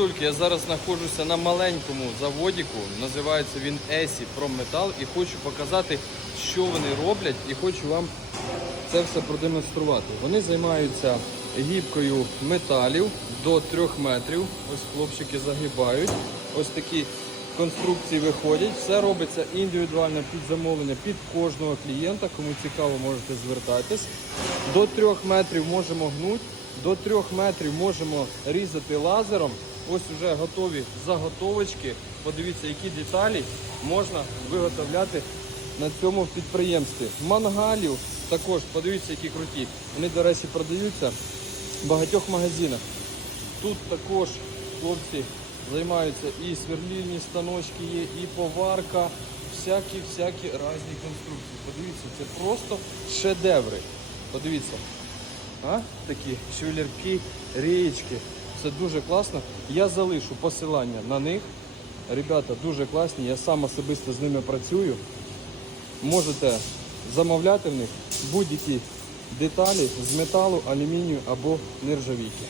світульки, я зараз знаходжуся на маленькому заводіку. Називається він Есі Промметал і хочу показати, що вони роблять, і хочу вам це все продемонструвати. Вони займаються гібкою металів до 3 метрів. Ось хлопчики загибають. Ось такі конструкції виходять. Все робиться індивідуально під замовлення під кожного клієнта. Кому цікаво, можете звертатись. До 3 метрів можемо гнути, до 3 метрів можемо різати лазером. Ось вже готові заготовочки. Подивіться, які деталі можна виготовляти на цьому підприємстві. Мангалів також, подивіться, які круті. Вони, до речі, продаються в багатьох магазинах. Тут також хлопці займаються і сверлільні станочки є, і поварка, всякі-всякі різні конструкції. Подивіться, це просто шедеври. Подивіться. А? Такі швелярки, рієчки. Це дуже класно. Я залишу посилання на них. Ребята дуже класні, я сам особисто з ними працюю. Можете замовляти в них будь-які деталі з металу, алюмінію або нержавійки.